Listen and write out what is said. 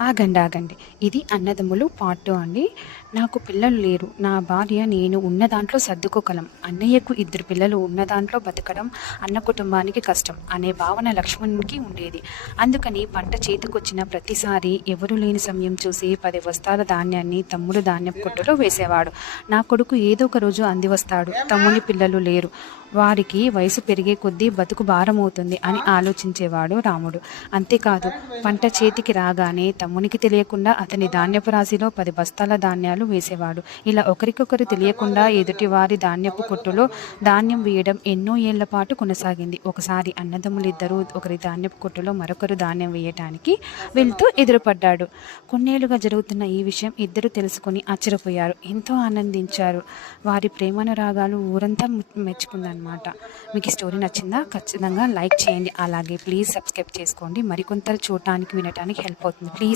ఆగండి. ఆగండి. ఇది అన్నదమ్ములు పార్ట్ 2 అండి. నాకు పిల్లలు లేరు. నా భార్య, నేను ఉన్న దాంట్లో సర్దుకోగలం. అన్నయ్యకు 2 పిల్లలు ఉన్న దాంట్లో బతకడం అన్న కుటుంబానికి కష్టం అనే భావన లక్ష్మణునికి ఉండేది. అందుకని పంట చేతికొచ్చిన ప్రతిసారి ఎవరూ లేని సమయం చూసి 10 బస్తాల ధాన్యాన్ని తమ్ముడు ధాన్యపు కొట్టులో వేసేవాడు. నా కొడుకు ఏదో ఒక రోజు అంది వస్తాడు. తమ్ముని పిల్లలు లేరు. వారికి వయసు పెరిగే కొద్దీ బతుకు భారమవుతుంది అని ఆలోచించేవాడు రాముడు. అంతేకాదు, పంట చేతికి రాగానే తమ్మునికి తెలియకుండా అతని ధాన్యపు రాశిలో 10 బస్తాల ధాన్యాలు వేసేవాడు. ఇలా ఒకరికొకరు తెలియకుండా ఎదుటివారి ధాన్యపు కొట్టులో ధాన్యం వేయడం ఎన్నో ఏళ్ల పాటు కొనసాగింది. ఒకసారి అన్నదమ్ములిద్దరూ ఒకరి ధాన్యపు కొట్టులో మరొకరు ధాన్యం వేయటానికి వెళ్తూ ఎదురుపడ్డాడు. కొన్నేళ్లుగా జరుగుతున్న ఈ విషయం ఇద్దరు తెలుసుకుని ఆశ్చర్యపోయారు. ఎంతో ఆనందించారు. వారి ప్రేమానురాగాలు ఊరంతా మెచ్చుకుందన్నమాట. మీకు ఈ స్టోరీ నచ్చిందా? ఖచ్చితంగా లైక్ చేయండి. అలాగే ప్లీజ్ సబ్స్క్రైబ్ చేసుకోండి. మరికొంత చూడటానికి వినటానికి హెల్ప్ అవుతుంది. ప్లీజ్